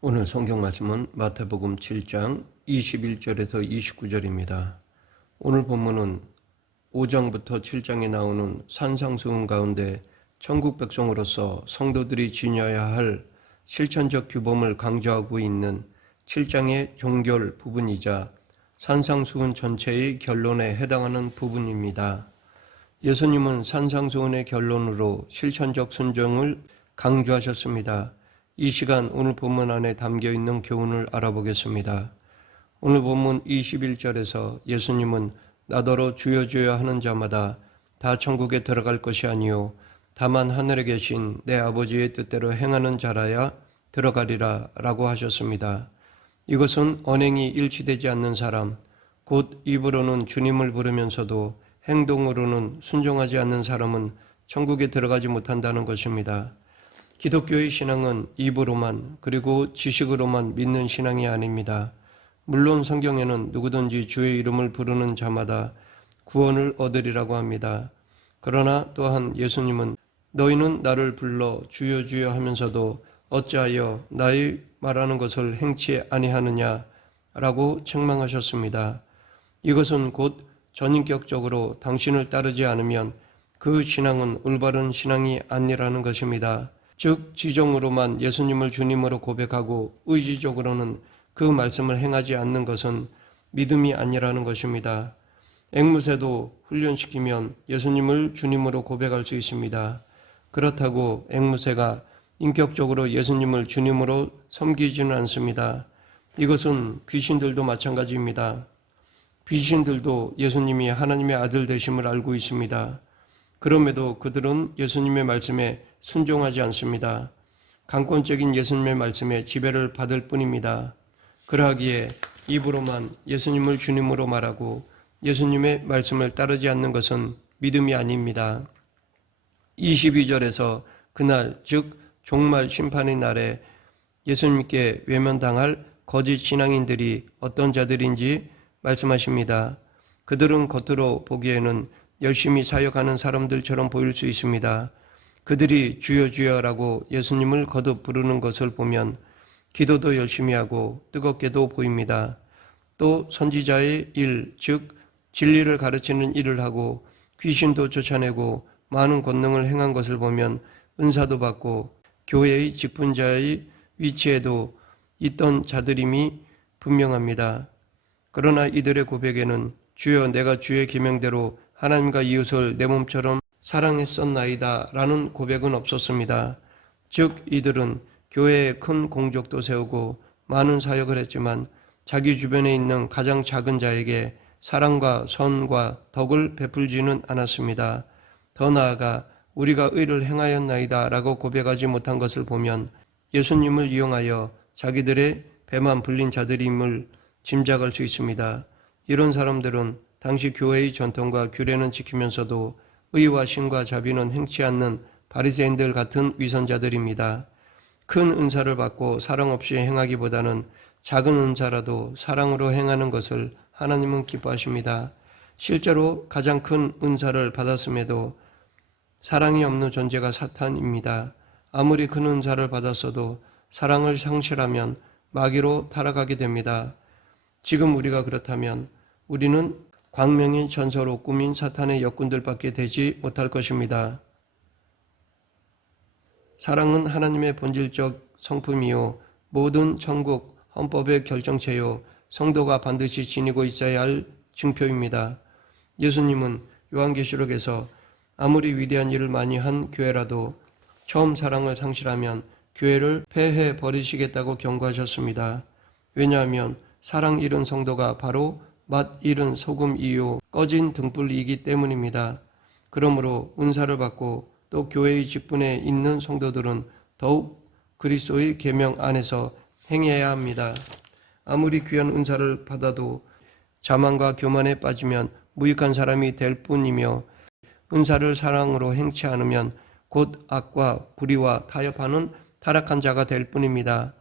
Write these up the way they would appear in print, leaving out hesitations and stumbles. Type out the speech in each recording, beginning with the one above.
오늘 성경 말씀은 마태복음 7장 21절에서 29절입니다. 오늘 본문은 5장부터 7장에 나오는 산상수훈 가운데 천국 백성으로서 성도들이 지녀야 할 실천적 규범을 강조하고 있는 7장의 종결 부분이자 산상수훈 전체의 결론에 해당하는 부분입니다. 예수님은 산상수훈의 결론으로 실천적 순종을 강조하셨습니다. 이 시간 오늘 본문 안에 담겨 있는 교훈을 알아보겠습니다. 오늘 본문 21절에서 예수님은 나더러 주여 주여 하는 자마다 다 천국에 들어갈 것이 아니요 다만 하늘에 계신 내 아버지의 뜻대로 행하는 자라야 들어가리라 라고 하셨습니다. 이것은 언행이 일치되지 않는 사람, 곧 입으로는 주님을 부르면서도 행동으로는 순종하지 않는 사람은 천국에 들어가지 못한다는 것입니다. 기독교의 신앙은 입으로만 그리고 지식으로만 믿는 신앙이 아닙니다. 물론 성경에는 누구든지 주의 이름을 부르는 자마다 구원을 얻으리라고 합니다. 그러나 또한 예수님은 너희는 나를 불러 주여 주여 하면서도 어찌하여 나의 말하는 것을 행치 아니하느냐 라고 책망하셨습니다. 이것은 곧 전인격적으로 당신을 따르지 않으면 그 신앙은 올바른 신앙이 아니라는 것입니다. 즉 지정으로만 예수님을 주님으로 고백하고 의지적으로는 그 말씀을 행하지 않는 것은 믿음이 아니라는 것입니다. 앵무새도 훈련시키면 예수님을 주님으로 고백할 수 있습니다. 그렇다고 앵무새가 인격적으로 예수님을 주님으로 섬기지는 않습니다. 이것은 귀신들도 마찬가지입니다. 귀신들도 예수님이 하나님의 아들 되심을 알고 있습니다. 그럼에도 그들은 예수님의 말씀에 순종하지 않습니다. 강권적인 예수님의 말씀에 지배를 받을 뿐입니다. 그러하기에 입으로만 예수님을 주님으로 말하고 예수님의 말씀을 따르지 않는 것은 믿음이 아닙니다. 22절에서 그날 즉 종말 심판의 날에 예수님께 외면당할 거짓 신앙인들이 어떤 자들인지 말씀하십니다. 그들은 겉으로 보기에는 열심히 사역하는 사람들처럼 보일 수 있습니다. 그들이 주여 주여라고 예수님을 거듭 부르는 것을 보면 기도도 열심히 하고 뜨겁게도 보입니다. 또 선지자의 일, 즉 진리를 가르치는 일을 하고 귀신도 쫓아내고 많은 권능을 행한 것을 보면 은사도 받고 교회의 직분자의 위치에도 있던 자들임이 분명합니다. 그러나 이들의 고백에는 주여 내가 주의 계명대로 하나님과 이웃을 내 몸처럼 사랑했었나이다 라는 고백은 없었습니다. 즉 이들은 교회에 큰 공적도 세우고 많은 사역을 했지만 자기 주변에 있는 가장 작은 자에게 사랑과 선과 덕을 베풀지는 않았습니다. 더 나아가 우리가 의를 행하였나이다 라고 고백하지 못한 것을 보면 예수님을 이용하여 자기들의 배만 불린 자들임을 짐작할 수 있습니다. 이런 사람들은 당시 교회의 전통과 규례는 지키면서도 의와 신과 자비는 행치 않는 바리새인들 같은 위선자들입니다. 큰 은사를 받고 사랑 없이 행하기보다는 작은 은사라도 사랑으로 행하는 것을 하나님은 기뻐하십니다. 실제로 가장 큰 은사를 받았음에도 사랑이 없는 존재가 사탄입니다. 아무리 큰 은사를 받았어도 사랑을 상실하면 마귀로 타락하게 됩니다. 지금 우리가 그렇다면 우리는 광명인 전서로 꾸민 사탄의 역군들밖에 되지 못할 것입니다. 사랑은 하나님의 본질적 성품이요 모든 천국 헌법의 결정체요 성도가 반드시 지니고 있어야 할 증표입니다. 예수님은 요한계시록에서 아무리 위대한 일을 많이 한 교회라도 처음 사랑을 상실하면 교회를 폐해 버리시겠다고 경고하셨습니다. 왜냐하면 사랑 잃은 성도가 바로 맛 잃은 소금이요 꺼진 등불이기 때문입니다. 그러므로 은사를 받고 또 교회의 직분에 있는 성도들은 더욱 그리스도의 계명 안에서 행해야 합니다. 아무리 귀한 은사를 받아도 자만과 교만에 빠지면 무익한 사람이 될 뿐이며 은사를 사랑으로 행치 않으면 곧 악과 불의와 타협하는 타락한 자가 될 뿐입니다.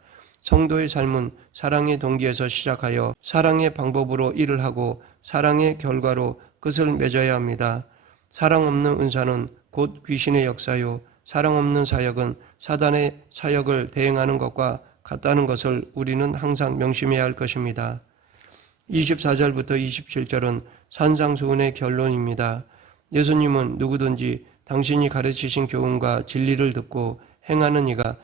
성도의 삶은 사랑의 동기에서 시작하여 사랑의 방법으로 일을 하고 사랑의 결과로 끝을 맺어야 합니다. 사랑 없는 은사는 곧 귀신의 역사요 사랑 없는 사역은 사단의 사역을 대행하는 것과 같다는 것을 우리는 항상 명심해야 할 것입니다. 24절부터 27절은 산상수훈의 결론입니다. 예수님은 누구든지 당신이 가르치신 교훈과 진리를 듣고 행하는 이가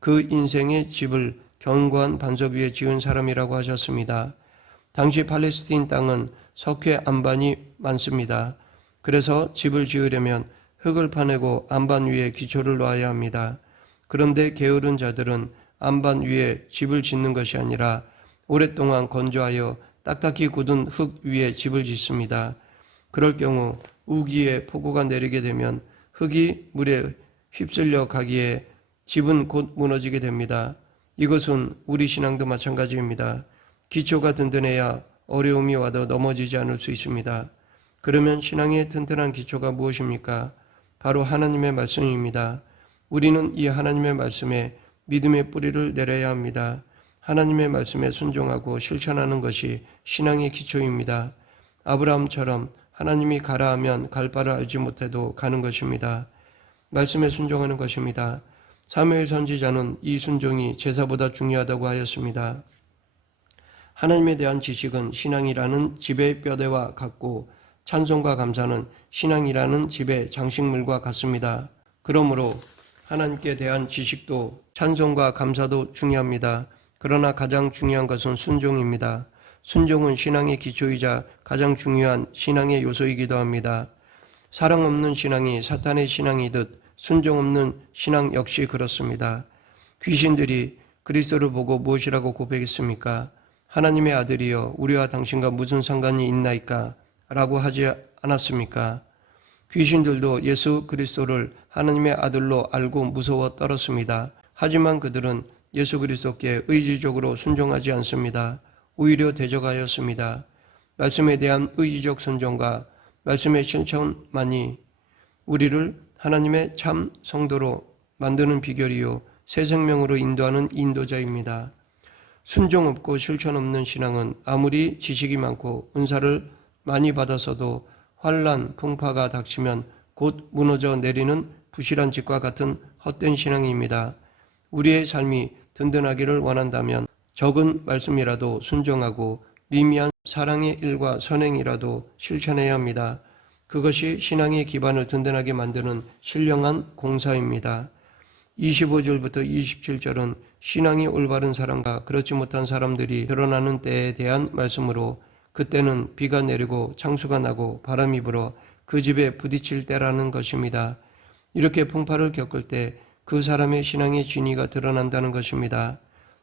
그 인생의 집을 견고한 반석 위에 지은 사람이라고 하셨습니다. 당시 팔레스틴 땅은 석회 안반이 많습니다. 그래서 집을 지으려면 흙을 파내고 안반 위에 기초를 놓아야 합니다. 그런데 게으른 자들은 안반 위에 집을 짓는 것이 아니라 오랫동안 건조하여 딱딱히 굳은 흙 위에 집을 짓습니다. 그럴 경우 우기에 폭우가 내리게 되면 흙이 물에 휩쓸려 가기에 집은 곧 무너지게 됩니다. 이것은 우리 신앙도 마찬가지입니다. 기초가 든든해야 어려움이 와도 넘어지지 않을 수 있습니다. 그러면 신앙의 튼튼한 기초가 무엇입니까? 바로 하나님의 말씀입니다. 우리는 이 하나님의 말씀에 믿음의 뿌리를 내려야 합니다. 하나님의 말씀에 순종하고 실천하는 것이 신앙의 기초입니다. 아브라함처럼 하나님이 가라 하면 갈 바를 알지 못해도 가는 것입니다. 말씀에 순종하는 것입니다. 사무엘 선지자는 이 순종이 제사보다 중요하다고 하였습니다. 하나님에 대한 지식은 신앙이라는 집의 뼈대와 같고 찬송과 감사는 신앙이라는 집의 장식물과 같습니다. 그러므로 하나님께 대한 지식도 찬송과 감사도 중요합니다. 그러나 가장 중요한 것은 순종입니다. 순종은 신앙의 기초이자 가장 중요한 신앙의 요소이기도 합니다. 사랑 없는 신앙이 사탄의 신앙이듯 순종 없는 신앙 역시 그렇습니다. 귀신들이 그리스도를 보고 무엇이라고 고백했습니까? 하나님의 아들이여 우리와 당신과 무슨 상관이 있나이까? 라고 하지 않았습니까? 귀신들도 예수 그리스도를 하나님의 아들로 알고 무서워 떨었습니다. 하지만 그들은 예수 그리스도께 의지적으로 순종하지 않습니다. 오히려 대적하였습니다. 말씀에 대한 의지적 순종과 말씀의 실천만이 우리를 하나님의 참 성도로 만드는 비결이요 새 생명으로 인도하는 인도자입니다. 순종 없고 실천 없는 신앙은 아무리 지식이 많고 은사를 많이 받아서도 환난, 풍파가 닥치면 곧 무너져 내리는 부실한 집과 같은 헛된 신앙입니다. 우리의 삶이 든든하기를 원한다면 적은 말씀이라도 순종하고 미미한 사랑의 일과 선행이라도 실천해야 합니다. 그것이 신앙의 기반을 든든하게 만드는 신령한 공사입니다. 25절부터 27절은 신앙이 올바른 사람과 그렇지 못한 사람들이 드러나는 때에 대한 말씀으로 그때는 비가 내리고 창수가 나고 바람이 불어 그 집에 부딪힐 때라는 것입니다. 이렇게 풍파를 겪을 때 그 사람의 신앙의 진위가 드러난다는 것입니다.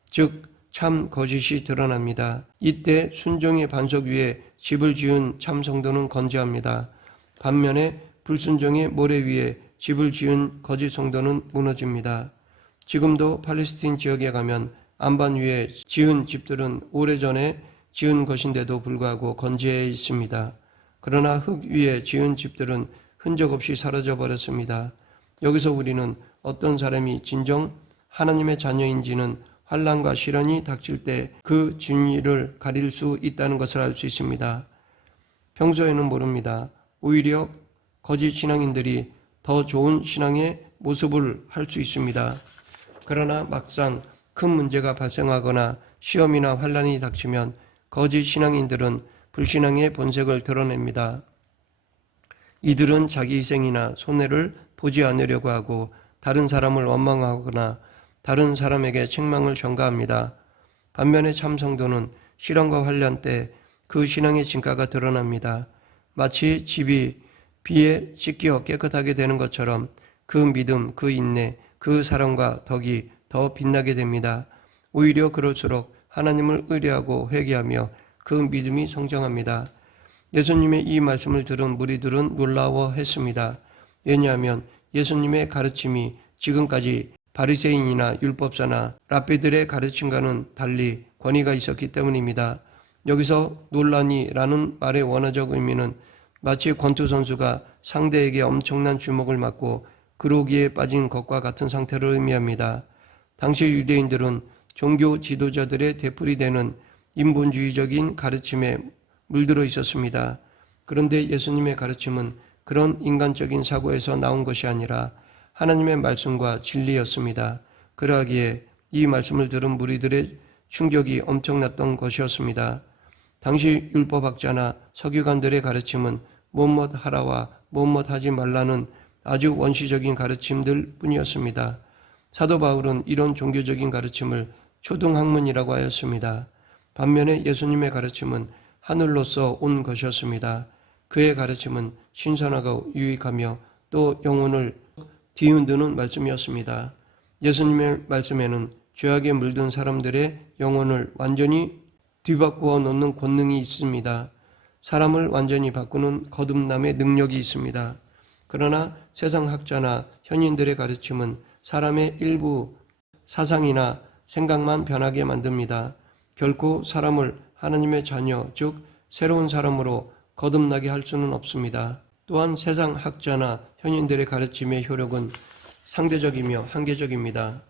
즉 참 거짓이 드러납니다. 이때 순종의 반석 위에 집을 지은 참 성도는 건재합니다. 반면에 불순종의 모래 위에 집을 지은 거짓 성도는 무너집니다. 지금도 팔레스틴 지역에 가면 안반 위에 지은 집들은 오래전에 지은 것인데도 불구하고 건재해 있습니다. 그러나 흙 위에 지은 집들은 흔적 없이 사라져 버렸습니다. 여기서 우리는 어떤 사람이 진정 하나님의 자녀인지는 환난과 시련이 닥칠 때 그 진위를 가릴 수 있다는 것을 알 수 있습니다. 평소에는 모릅니다. 오히려 거짓 신앙인들이 더 좋은 신앙의 모습을 할 수 있습니다. 그러나 막상 큰 문제가 발생하거나 시험이나 환난이 닥치면 거짓 신앙인들은 불신앙의 본색을 드러냅니다. 이들은 자기 희생이나 손해를 보지 않으려고 하고 다른 사람을 원망하거나 다른 사람에게 책망을 전가합니다. 반면에 참 성도는 시련과 환난 때 그 신앙의 진가가 드러납니다. 마치 집이 비에 씻겨 깨끗하게 되는 것처럼 그 믿음, 그 인내, 그 사랑과 덕이 더 빛나게 됩니다. 오히려 그럴수록 하나님을 의뢰하고 회개하며 그 믿음이 성장합니다. 예수님의 이 말씀을 들은 무리들은 놀라워했습니다. 왜냐하면 예수님의 가르침이 지금까지 바리새인이나 율법사나 랍비들의 가르침과는 달리 권위가 있었기 때문입니다. 여기서 논란이라는 말의 원어적 의미는 마치 권투 선수가 상대에게 엄청난 주먹을 맞고 그로기에 빠진 것과 같은 상태를 의미합니다. 당시 유대인들은 종교 지도자들의 되풀이 되는 인본주의적인 가르침에 물들어 있었습니다. 그런데 예수님의 가르침은 그런 인간적인 사고에서 나온 것이 아니라 하나님의 말씀과 진리였습니다. 그러하기에 이 말씀을 들은 무리들의 충격이 엄청났던 것이었습니다. 당시 율법학자나 서기관들의 가르침은 무엇 하라와 무엇 하지 말라는 아주 원시적인 가르침들 뿐이었습니다. 사도 바울은 이런 종교적인 가르침을 초등학문이라고 하였습니다. 반면에 예수님의 가르침은 하늘로서 온 것이었습니다. 그의 가르침은 신선하고 유익하며 또 영혼을 뒤흔드는 말씀이었습니다. 예수님의 말씀에는 죄악에 물든 사람들의 영혼을 완전히 뒤바꾸어 놓는 권능이 있습니다. 사람을 완전히 바꾸는 거듭남의 능력이 있습니다. 그러나 세상 학자나 현인들의 가르침은 사람의 일부 사상이나 생각만 변하게 만듭니다. 결코 사람을 하나님의 자녀, 즉 새로운 사람으로 거듭나게 할 수는 없습니다. 또한 세상 학자나 현인들의 가르침의 효력은 상대적이며 한계적입니다.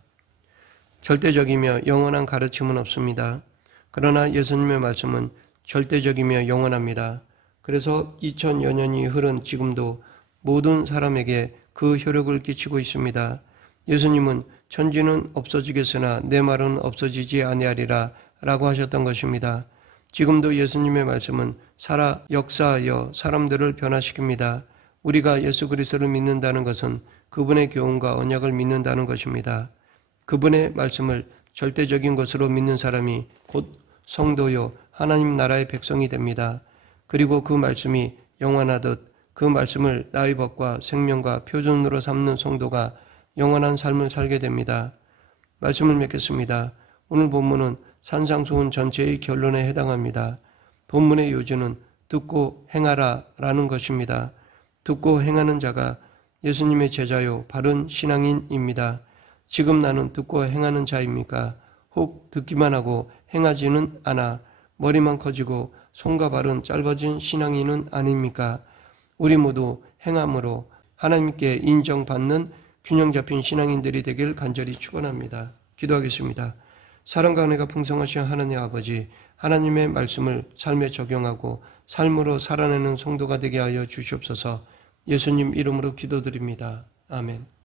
절대적이며 영원한 가르침은 없습니다. 그러나 예수님의 말씀은 절대적이며 영원합니다. 그래서 2000여 년이 흐른 지금도 모든 사람에게 그 효력을 끼치고 있습니다. 예수님은 천지는 없어지겠으나 내 말은 없어지지 아니하리라 라고 하셨던 것입니다. 지금도 예수님의 말씀은 살아 역사하여 사람들을 변화시킵니다. 우리가 예수 그리스도를 믿는다는 것은 그분의 교훈과 언약을 믿는다는 것입니다. 그분의 말씀을 절대적인 것으로 믿는 사람이 곧 성도요 하나님 나라의 백성이 됩니다. 그리고 그 말씀이 영원하듯 그 말씀을 나의 법과 생명과 표준으로 삼는 성도가 영원한 삶을 살게 됩니다. 말씀을 맺겠습니다. 오늘 본문은 산상수훈 전체의 결론에 해당합니다. 본문의 요지는 듣고 행하라 라는 것입니다. 듣고 행하는 자가 예수님의 제자요 바른 신앙인입니다. 지금 나는 듣고 행하는 자입니까? 혹 듣기만 하고 행하지는 않아 머리만 커지고 손과 발은 짧아진 신앙인은 아닙니까? 우리 모두 행함으로 하나님께 인정받는 균형 잡힌 신앙인들이 되길 간절히 축원합니다. 기도하겠습니다. 사랑과 은혜가 풍성하신 하나님 아버지, 하나님의 말씀을 삶에 적용하고 삶으로 살아내는 성도가 되게 하여 주시옵소서. 예수님 이름으로 기도드립니다. 아멘.